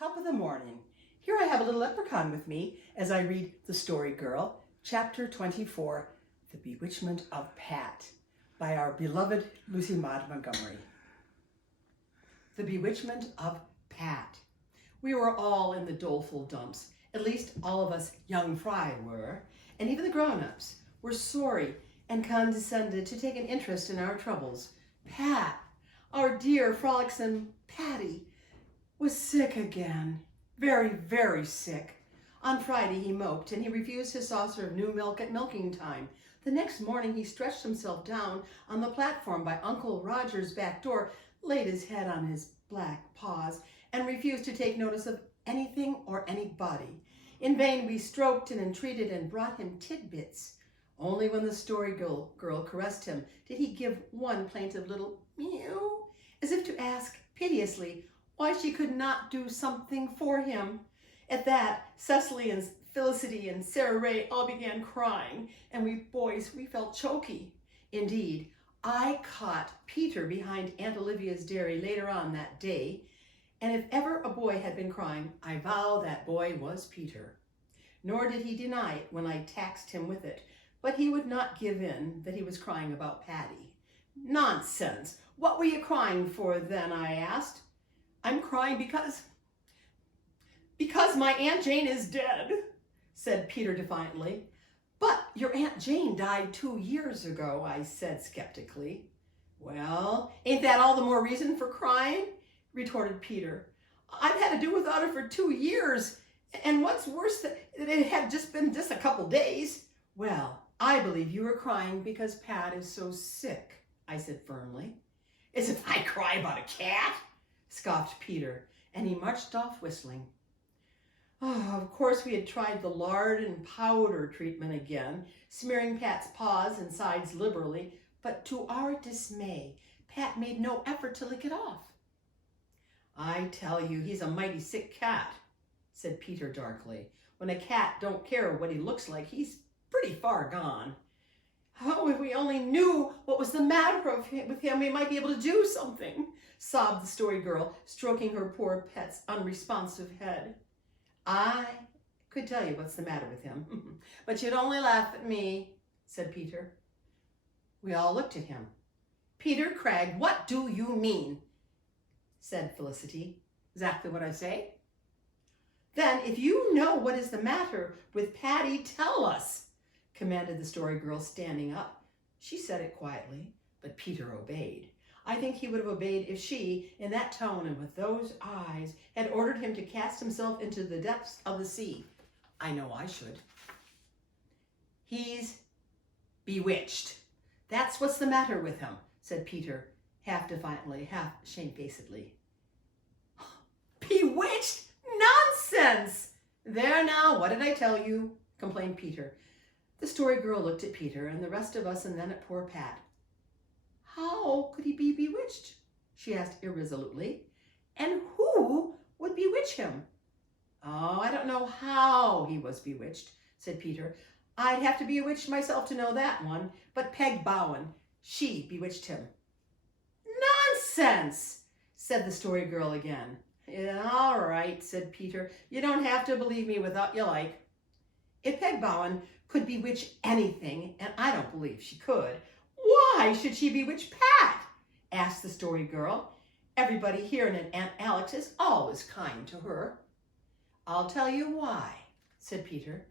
Top of the morning. Here I have a little leprechaun with me as I read The Story Girl, Chapter 24, The Bewitchment of Pat, by our beloved Lucy Maud Montgomery. The Bewitchment of Pat. We were all in the doleful dumps, at least all of us young fry were, and even the grown-ups were sorry and condescended to take an interest in our troubles. Pat, our dear frolicsome Patty, was sick again. Very, very sick. On Friday he moped and he refused his saucer of new milk at milking time. The next morning he stretched himself down on the platform by Uncle Roger's back door, laid his head on his black paws, and refused to take notice of anything or anybody. In vain we stroked and entreated and brought him tidbits. Only when the story girl caressed him did he give one plaintive little mew, as if to ask piteously why she could not do something for him. At that, Cecily and Felicity and Sarah Ray all began crying, and we felt choky. Indeed, I caught Peter behind Aunt Olivia's dairy later on that day, and if ever a boy had been crying, I vow that boy was Peter. Nor did he deny it when I taxed him with it, but he would not give in that he was crying about Patty. Nonsense! What were you crying for then? I asked. I'm crying because my Aunt Jane is dead, said Peter defiantly. But your Aunt Jane died 2 years ago, I said skeptically. Well, ain't that all the more reason for crying? Retorted Peter. I've had to do without her for 2 years, and what's worse, that it had just been a couple days. Well, I believe you were crying because Pat is so sick, I said firmly. As if I cry about a cat, scoffed Peter, and he marched off whistling. Oh, of course we had tried the lard and powder treatment again, smearing Pat's paws and sides liberally, but to our dismay, Pat made no effort to lick it off. I tell you, he's a mighty sick cat, said Peter darkly. When a cat don't care what he looks like, he's pretty far gone. Oh, if we only knew what was the matter with him, we might be able to do something, sobbed the story girl, stroking her poor pet's unresponsive head. I could tell you what's the matter with him, but you'd only laugh at me, said Peter. We all looked at him. Peter Cragg, what do you mean? Said Felicity. Exactly what I say. Then, if you know what is the matter with Patty, tell us, commanded the story girl, standing up. She said it quietly, but Peter obeyed. I think he would have obeyed if she, in that tone and with those eyes, had ordered him to cast himself into the depths of the sea. I know I should. He's bewitched. That's what's the matter with him, said Peter, half defiantly, half shamefacedly. Bewitched? Nonsense! There now, what did I tell you? Complained Peter. The story girl looked at Peter and the rest of us and then at poor Pat. How could he be bewitched? She asked irresolutely. And who would bewitch him? Oh, I don't know how he was bewitched, said Peter. I'd have to be bewitched myself to know that one, but Pegbon, she bewitched him. Nonsense, said the story girl again. Yeah, all right, said Peter. You don't have to believe me without you like. If Pegbon could bewitch anything, and I don't believe she could, why should she bewitch Pat? Asked the story girl. Everybody here in Aunt Alex is always kind to her. I'll tell you why, said Peter.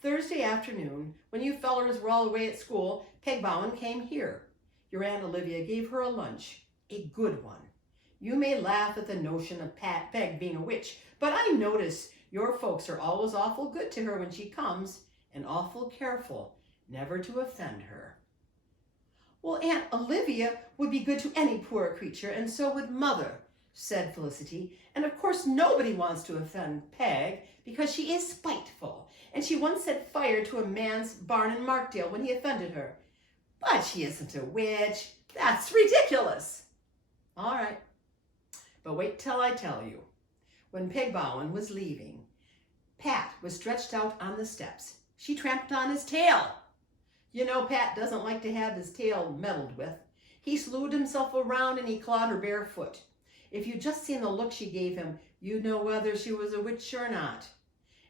Thursday afternoon, when you fellers were all away at school, Pegbon came here. Your Aunt Olivia gave her a lunch, a good one. You may laugh at the notion of Peg being a witch, but I notice your folks are always awful good to her when she comes, and awful careful never to offend her. Well, Aunt Olivia would be good to any poor creature, and so would Mother, said Felicity. And of course nobody wants to offend Peg, because she is spiteful, and she once set fire to a man's barn in Markdale when he offended her. But she isn't a witch. That's ridiculous. All right, but wait till I tell you. When Pegbon was leaving, Pat was stretched out on the steps. She tramped on his tail. You know Pat doesn't like to have his tail meddled with. He slewed himself around and he clawed her bare foot. If you'd just seen the look she gave him, you'd know whether she was a witch or not.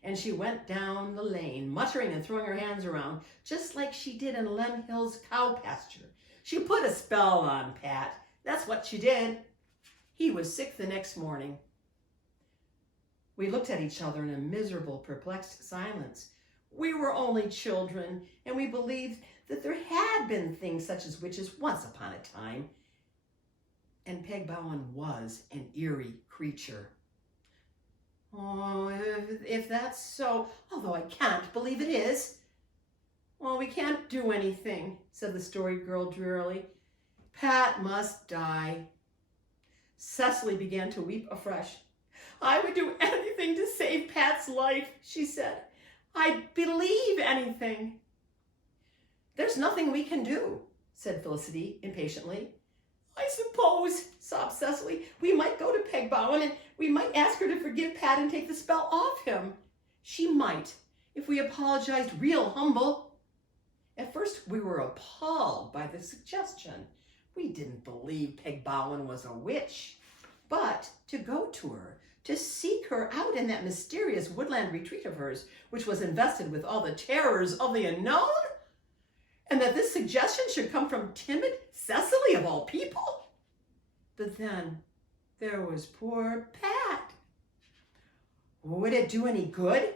And she went down the lane, muttering and throwing her hands around, just like she did in Lem Hill's cow pasture. She put a spell on Pat. That's what she did. He was sick the next morning. We looked at each other in a miserable, perplexed silence. We were only children, and we believed that there had been things such as witches once upon a time. And Pegbon was an eerie creature. Oh, if that's so, although I can't believe it is. Well, we can't do anything, said the story girl drearily. Pat must die. Cecily began to weep afresh. I would do anything to save Pat's life, she said. I'd believe anything. There's nothing we can do, said Felicity impatiently. I suppose, sobbed Cecily, we might go to Pegbon and we might ask her to forgive Pat and take the spell off him. She might, if we apologized real humble. At first, we were appalled by the suggestion. We didn't believe Pegbon was a witch. But to go to her, to seek her out in that mysterious woodland retreat of hers, which was invested with all the terrors of the unknown, and that this suggestion should come from timid Cecily of all people. But then there was poor Pat. Would it do any good?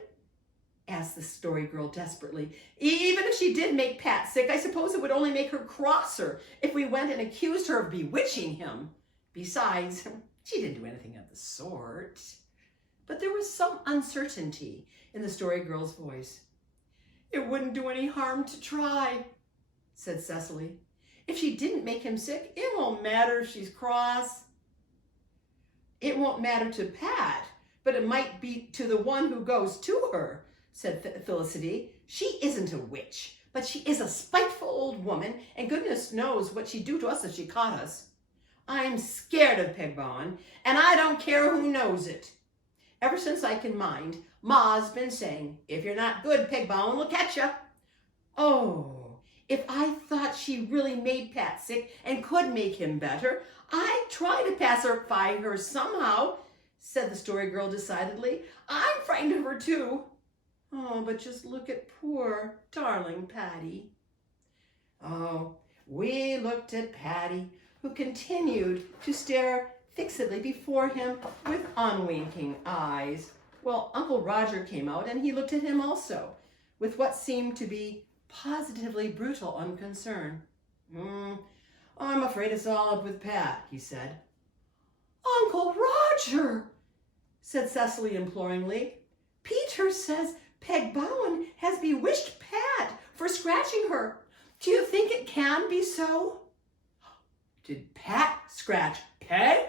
Asked the story girl desperately. Even if she did make Pat sick, I suppose it would only make her crosser if we went and accused her of bewitching him. Besides, she didn't do anything of the sort. But there was some uncertainty in the story girl's voice. It wouldn't do any harm to try, said Cecily. If she didn't make him sick, it won't matter if she's cross. It won't matter to Pat, but it might be to the one who goes to her, said Felicity. She isn't a witch, but she is a spiteful old woman, and goodness knows what she'd do to us if she caught us. I'm scared of Pegbon, and I don't care who knows it. Ever since I can mind, Ma's been saying, if you're not good, Pegbon will catch ya. Oh, if I thought she really made Pat sick and could make him better, I'd try to pacify her somehow, said the story girl decidedly. I'm frightened of her too. Oh, but just look at poor, darling Patty. Oh, we looked at Patty, who continued to stare fixedly before him with unwinking eyes. Well, Uncle Roger came out, and he looked at him also, with what seemed to be positively brutal unconcern. I'm afraid it's all up with Pat, he said. Uncle Roger, said Cecily imploringly. Peter says Pegbon has bewitched Pat for scratching her. Do you think it can be so? Did Pat scratch Peg?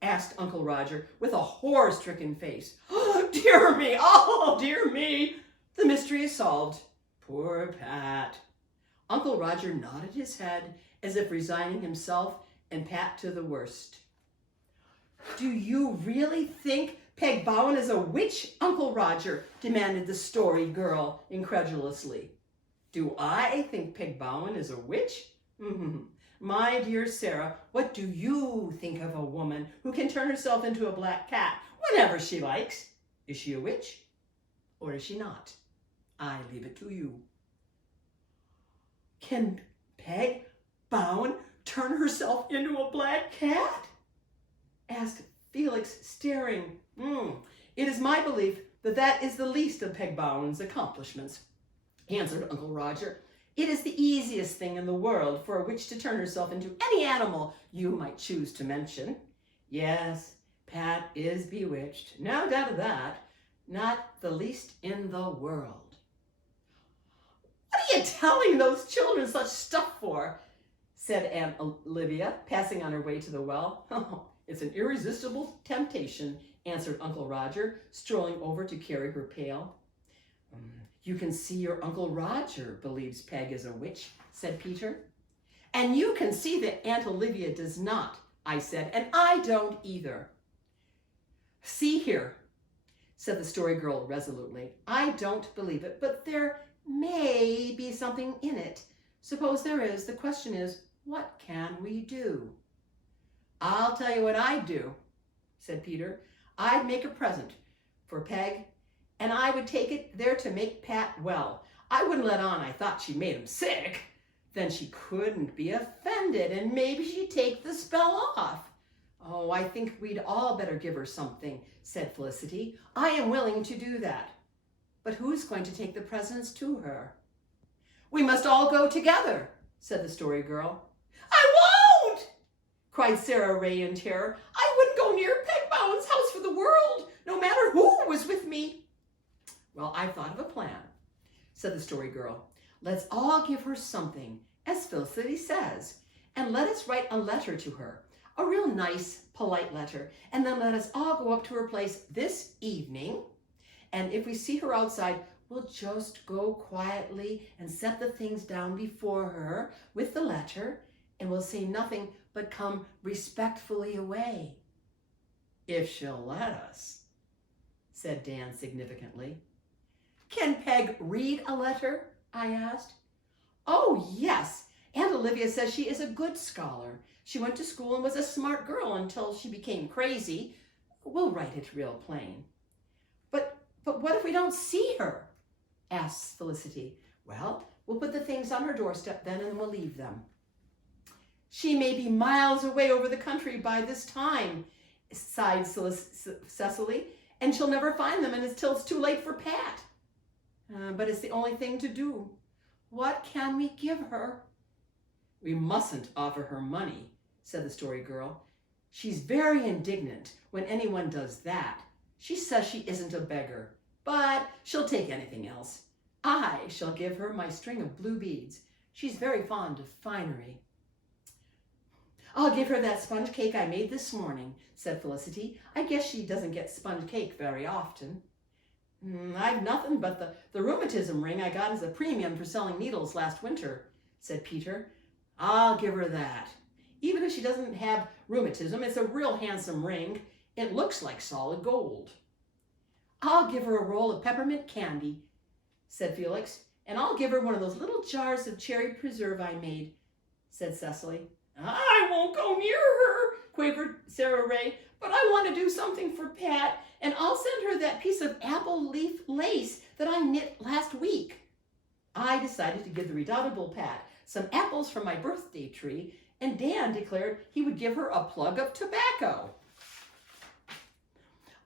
Asked Uncle Roger with a horror-stricken face. Oh, dear me! Oh, dear me! The mystery is solved. Poor Pat. Uncle Roger nodded his head as if resigning himself and Pat to the worst. Do you really think Pegbon is a witch, Uncle Roger? Demanded the story girl incredulously. Do I think Pegbon is a witch? My dear Sarah, what do you think of a woman who can turn herself into a black cat whenever she likes? Is she a witch or is she not? I leave it to you. Can Pegbon turn herself into a black cat? Asked Felix, staring. It is my belief that that is the least of Pegbon's accomplishments, answered Uncle Roger. It is the easiest thing in the world for a witch to turn herself into any animal you might choose to mention. Yes, Pat is bewitched, no doubt of that, not the least in the world. What are you telling those children such stuff for? Said Aunt Olivia, passing on her way to the well. Oh, it's an irresistible temptation, answered Uncle Roger, strolling over to carry her pail. You can see your Uncle Roger believes Peg is a witch, said Peter. And you can see that Aunt Olivia does not, I said, and I don't either. See here, said the story girl resolutely. I don't believe it, but there may be something in it. Suppose there is. The question is, what can we do? I'll tell you what I'd do, said Peter. I'd make a present for Peg, and I would take it there to make Pat well. I wouldn't let on I thought she made him sick. Then she couldn't be offended, and maybe she'd take the spell off. Oh, I think we'd all better give her something, said Felicity. I am willing to do that. But who's going to take the presents to her? We must all go together, said the Story Girl. I won't, cried Sarah Ray in terror. I wouldn't go near Pegbon's house for the world, no matter who was with me. Well, I thought of a plan, said the Story Girl. Let's all give her something, as Felicity says, and let us write a letter to her, a real nice, polite letter, and then let us all go up to her place this evening, and if we see her outside, we'll just go quietly and set the things down before her with the letter, and we'll say nothing but come respectfully away. If she'll let us, said Dan significantly. Can Peg read a letter? I asked. Oh, yes. Aunt Olivia says she is a good scholar. She went to school and was a smart girl until she became crazy. We'll write it real plain. But what if we don't see her? Asked Felicity. Well, we'll put the things on her doorstep then and we'll leave them. She may be miles away over the country by this time, sighed Cecily, and she'll never find them until it's too late for Pat. But it's the only thing to do. What can we give her? We mustn't offer her money, said the Story Girl. She's very indignant when anyone does that. She says she isn't a beggar, but she'll take anything else. I shall give her my string of blue beads. She's very fond of finery. I'll give her that sponge cake I made this morning, said Felicity. I guess she doesn't get sponge cake very often. I've nothing but the rheumatism ring I got as a premium for selling needles last winter, said Peter. I'll give her that. Even if she doesn't have rheumatism, it's a real handsome ring. It looks like solid gold. I'll give her a roll of peppermint candy, said Felix, and I'll give her one of those little jars of cherry preserve I made, said Cecily. I won't go near her, quavered Sarah Ray, but I want to do something for Pat, and I'll send her that piece of apple leaf lace that I knit last week. I decided to give the redoubtable Pat some apples from my birthday tree, and Dan declared he would give her a plug of tobacco.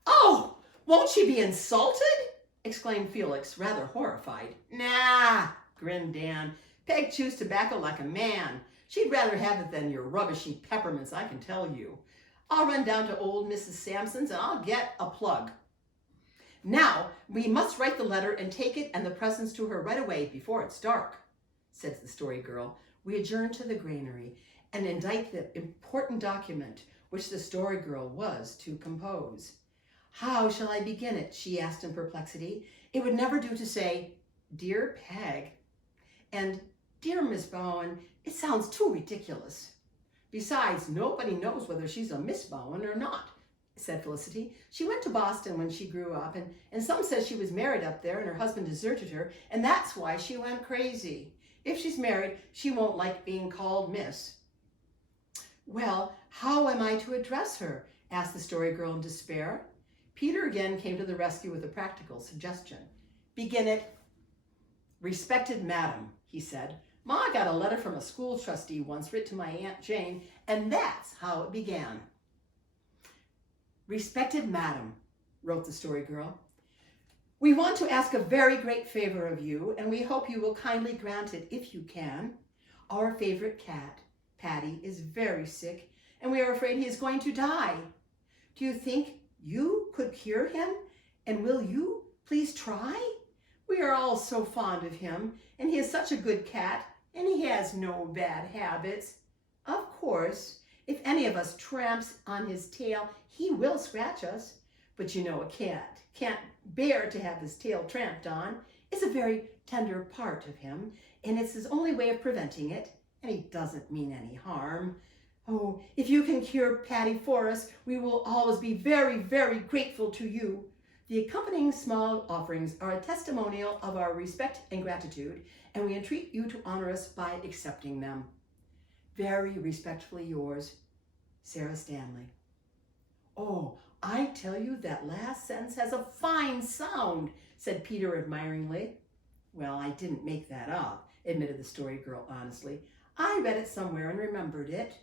Oh, won't she be insulted? Exclaimed Felix, rather horrified. Nah, grinned Dan. Peg chews tobacco like a man. She'd rather have it than your rubbishy peppermints, I can tell you. I'll run down to old Mrs. Sampson's and I'll get a plug. Now, we must write the letter and take it and the presents to her right away before it's dark, said the Story Girl. We adjourned to the granary and indite the important document which the Story Girl was to compose. How shall I begin it? She asked in perplexity. It would never do to say, Dear Peg, and Dear Miss Bowen. It sounds too ridiculous. Besides, nobody knows whether she's a Miss Bowen or not, said Felicity. She went to Boston when she grew up, and some says she was married up there and her husband deserted her, and that's why she went crazy. If she's married, she won't like being called Miss. Well, how am I to address her? Asked the Story Girl in despair. Peter again came to the rescue with a practical suggestion. Begin it. Respected Madam, he said. Ma got a letter from a school trustee once writ to my Aunt Jane, and that's how it began. Respected Madam, wrote the Story Girl, we want to ask a very great favor of you, and we hope you will kindly grant it if you can. Our favorite cat, Patty, is very sick, and we are afraid he is going to die. Do you think you could cure him? And will you please try? We are all so fond of him, and he is such a good cat, and he has no bad habits. Of course, if any of us tramps on his tail, he will scratch us. But you know a cat can't bear to have his tail tramped on. It's a very tender part of him, and it's his only way of preventing it, and he doesn't mean any harm. Oh, if you can cure Patty for us, we will always be very, very grateful to you. The accompanying small offerings are a testimonial of our respect and gratitude, and we entreat you to honor us by accepting them. Very respectfully yours, Sarah Stanley. Oh, I tell you, that last sentence has a fine sound, said Peter admiringly. Well, I didn't make that up, admitted the story girl honestly. I read it somewhere and remembered it.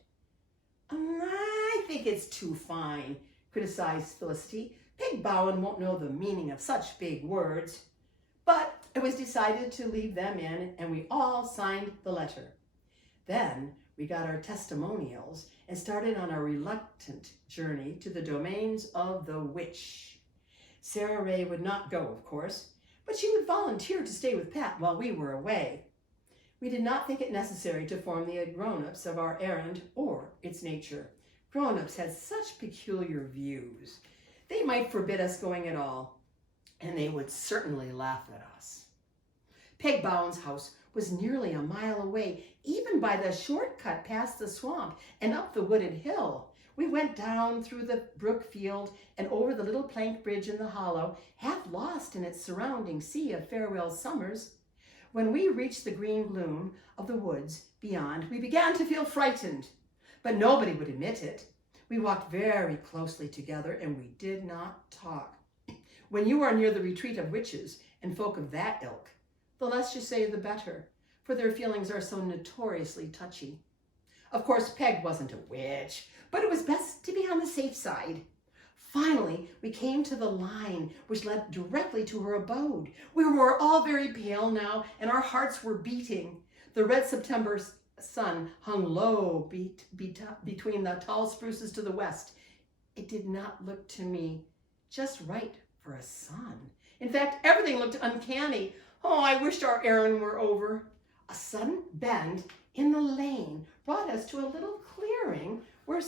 I think it's too fine, criticized Felicity. Pegbon won't know the meaning of such big words. But it was decided to leave them in, and we all signed the letter. Then we got our testimonials and started on our reluctant journey to the domains of the witch. Sarah Ray would not go, of course, but she would volunteer to stay with Pat while we were away. We did not think it necessary to inform the grown-ups of our errand or its nature. Grown-ups had such peculiar views. They might forbid us going at all, and they would certainly laugh at us. Pegbon's house was nearly a mile away, even by the shortcut past the swamp and up the wooded hill. We went down through the brook field and over the little plank bridge in the hollow, half lost in its surrounding sea of farewell summers. When we reached the green gloom of the woods beyond, we began to feel frightened, but nobody would admit it. We walked very closely together and we did not talk. When you are near the retreat of witches and folk of that ilk, the less you say the better, for their feelings are so notoriously touchy. Of course, Peg wasn't a witch, but it was best to be on the safe side. Finally, we came to the line which led directly to her abode. We were all very pale now, and our hearts were beating. The red September sun hung low between the tall spruces to the west. It did not look to me just right for a sun. In fact, everything looked uncanny. Oh, I wished our errand were over. A sudden bend in the lane brought us to a little clearing where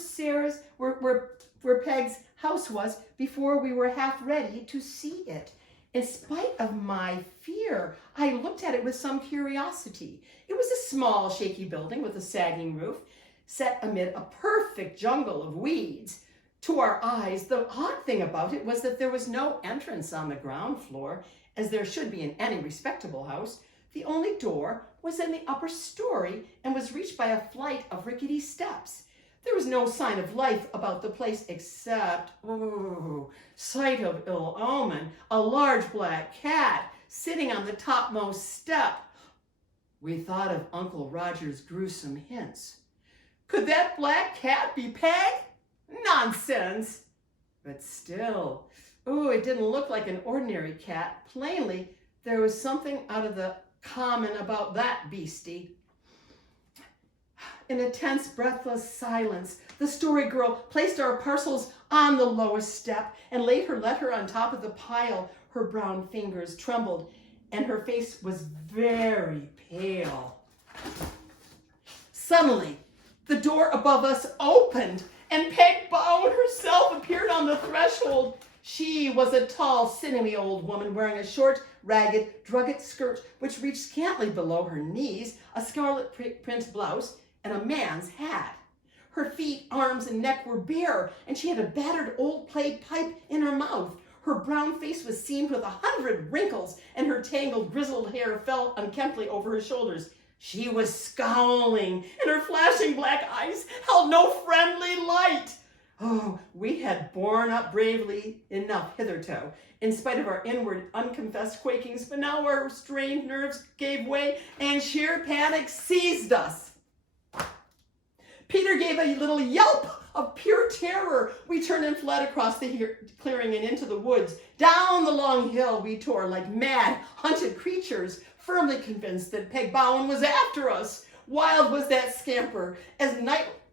Peg's house was before we were half ready to see it. In spite of my fear, I looked at it with some curiosity. It was a small, shaky building with a sagging roof, set amid a perfect jungle of weeds. To our eyes, the odd thing about it was that there was no entrance on the ground floor, as there should be in any respectable house. The only door was in the upper story and was reached by a flight of rickety steps. There was no sign of life about the place except, sight of ill omen, a large black cat sitting on the topmost step. We thought of Uncle Roger's gruesome hints. Could that black cat be Peg? Nonsense! But still, it didn't look like an ordinary cat. Plainly, there was something out of the common about that beastie. In a tense, breathless silence, the story girl placed our parcels on the lowest step and laid her letter on top of the pile. Her brown fingers trembled, and her face was very pale. Suddenly, the door above us opened, and Pegbon herself appeared on the threshold. She was a tall, sinewy old woman wearing a short, ragged, drugget skirt which reached scantly below her knees, a scarlet print blouse, and a man's hat. Her feet, arms, and neck were bare, and she had a battered old clay pipe in her mouth. Her brown face was seamed with 100 wrinkles, and her tangled, grizzled hair fell unkemptly over her shoulders. She was scowling, and her flashing black eyes held no friendly light. Oh, we had borne up bravely enough hitherto, in spite of our inward, unconfessed quakings, but now our strained nerves gave way, and sheer panic seized us. Peter gave a little yelp of pure terror. We turned and fled across the clearing and into the woods. Down the long hill we tore like mad, hunted creatures, firmly convinced that Pegbon was after us. Wild was that scamper, as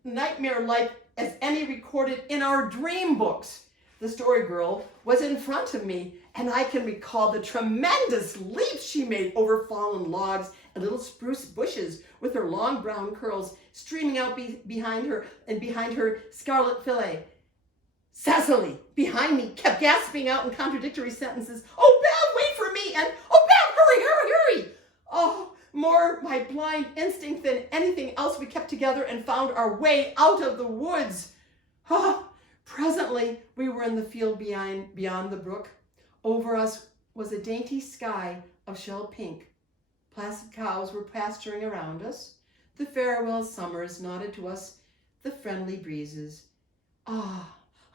nightmare-like as any recorded in our dream books. The story girl was in front of me, and I can recall the tremendous leaps she made over fallen logs and little spruce bushes, with her long brown curls streaming out behind her, and behind her scarlet fillet. Cecily, behind me, kept gasping out in contradictory sentences, "Oh, Bev, wait for me!" and "Oh, Bev, hurry, hurry, hurry!" Oh, more my blind instinct than anything else, we kept together and found our way out of the woods. Presently, we were in the field beyond the brook. Over us was a dainty sky of shell pink. Placid cows were pasturing around us. The farewell summers nodded to us the friendly breezes.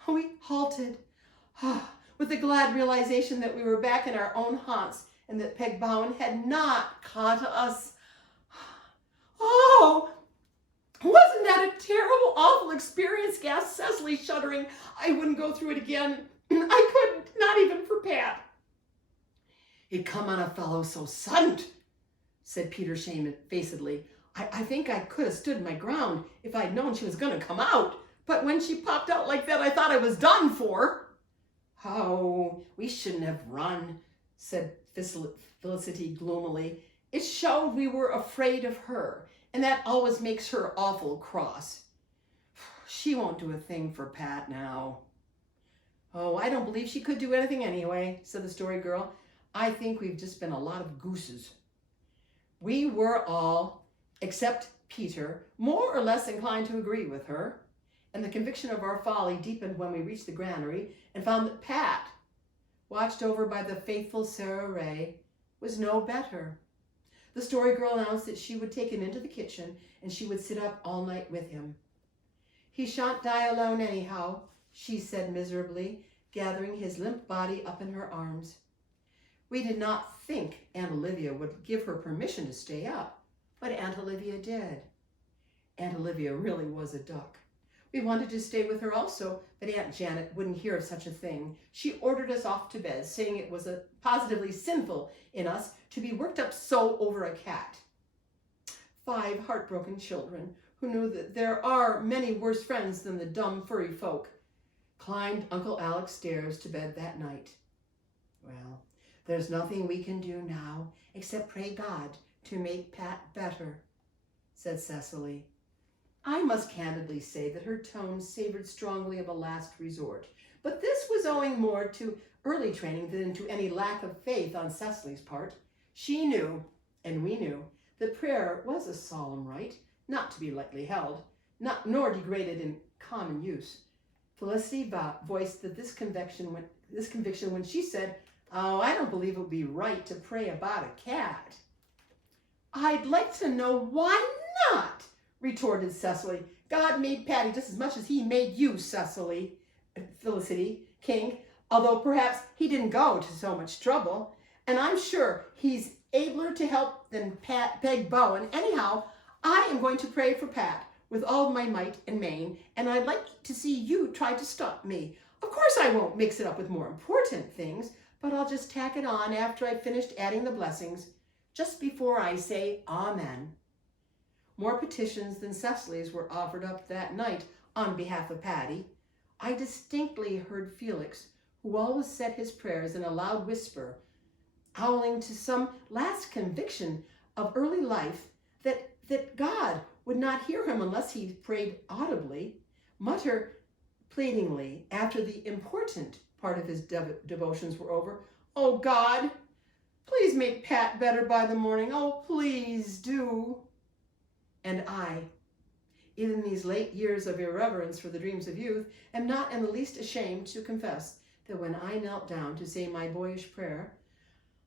We halted. with the glad realization that we were back in our own haunts and that Pegbon had not caught us. Oh, wasn't that a terrible, awful experience, gasped Lesli, shuddering. I wouldn't go through it again. I couldn't, not even for Pat. It come on a fellow so sudden, said Peter shamefacedly. I think I could have stood my ground if I'd known she was going to come out. But when she popped out like that, I thought I was done for. Oh, we shouldn't have run, said Felicity gloomily. It showed we were afraid of her, and that always makes her awful cross. She won't do a thing for Pat now. Oh, I don't believe she could do anything anyway, said the story girl. I think we've just been a lot of gooses. We were all, except Peter, more or less inclined to agree with her, and the conviction of our folly deepened when we reached the granary and found that Pat, watched over by the faithful Sarah Ray, was no better. The story girl announced that she would take him into the kitchen and she would sit up all night with him. He shan't die alone anyhow, she said miserably, gathering his limp body up in her arms. We did not think Aunt Olivia would give her permission to stay up, but Aunt Olivia did. Aunt Olivia really was a duck. We wanted to stay with her also, but Aunt Janet wouldn't hear of such a thing. She ordered us off to bed, saying it was positively sinful in us to be worked up so over a cat. 5 heartbroken children, who knew that there are many worse friends than the dumb furry folk, climbed Uncle Alec's stairs to bed that night. Well, there's nothing we can do now except pray God to make Pat better, said Cecily. I must candidly say that her tone savored strongly of a last resort, but this was owing more to early training than to any lack of faith on Cecily's part. She knew, and we knew, that prayer was a solemn rite, not to be lightly held, nor degraded in common use. Felicity voiced that this conviction when she said, "Oh, I don't believe it would be right to pray about a cat." I'd like to know why not, retorted Cecily. God made Patty just as much as he made you, Felicity King, although perhaps he didn't go to so much trouble. And I'm sure he's abler to help than Pegbon. Anyhow, I am going to pray for Pat with all my might and main, and I'd like to see you try to stop me. Of course I won't mix it up with more important things, but I'll just tack it on after I've finished adding the blessings, just before I say Amen. More petitions than Cecily's were offered up that night on behalf of Patty. I distinctly heard Felix, who always said his prayers in a loud whisper, howling to some last conviction of early life that God would not hear him unless he prayed audibly, mutter pleadingly after the important part of his devotions were over, "Oh God, please make Pat better by the morning. Oh, please do." And I, in these late years of irreverence for the dreams of youth, am not in the least ashamed to confess that when I knelt down to say my boyish prayer,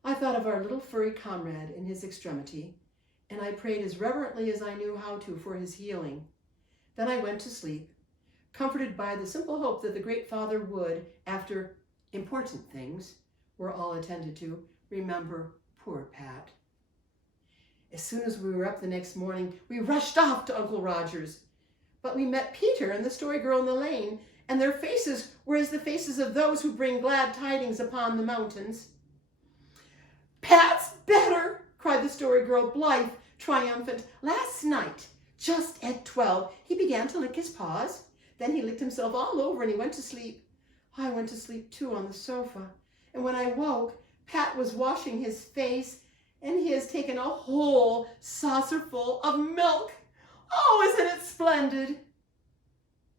I thought of our little furry comrade in his extremity, and I prayed as reverently as I knew how to for his healing. Then I went to sleep, comforted by the simple hope that the Great Father would, after important things were all attended to, remember poor Pat. As soon as we were up the next morning, we rushed off to Uncle Roger's. But we met Peter and the story girl in the lane, and their faces were as the faces of those who bring glad tidings upon the mountains. "Pat's better," cried the story girl, blithe, triumphant. "Last night, just at 12, he began to lick his paws. Then he licked himself all over and he went to sleep. I went to sleep too on the sofa. And when I woke, Pat was washing his face, and he has taken a whole saucerful of milk. Oh, isn't it splendid?"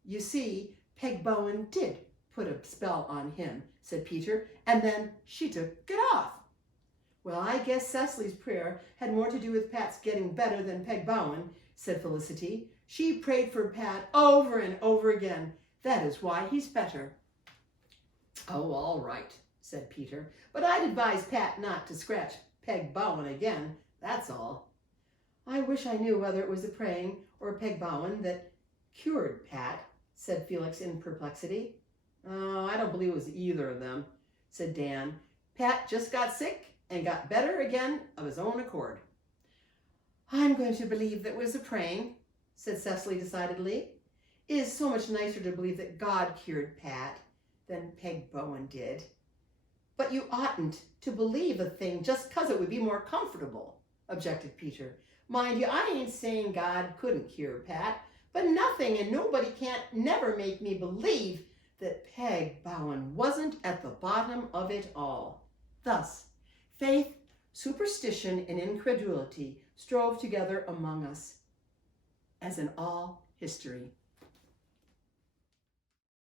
"You see, Pegbon did put a spell on him," said Peter, "and then she took it off." "Well, I guess Cecily's prayer had more to do with Pat's getting better than Pegbon," said Felicity. "She prayed for Pat over and over again. That is why he's better." "Oh, all right," said Peter, "but I'd advise Pat not to scratch Pegbon again, that's all." "I wish I knew whether it was the praying or Pegbon that cured Pat," said Felix in perplexity. Oh, I don't believe it was either of them, said Dan. Pat just got sick and got better again of his own accord. I'm going to believe that it was a praying, said Cecily decidedly. It is so much nicer to believe that God cured Pat than Pegbon did. But you oughtn't to believe a thing just 'cause it would be more comfortable, objected Peter. Mind you, I ain't saying God couldn't cure Pat, but nothing and nobody can't never make me believe that Pegbon wasn't at the bottom of it all. Thus, faith, superstition, and incredulity strove together among us, as in all history.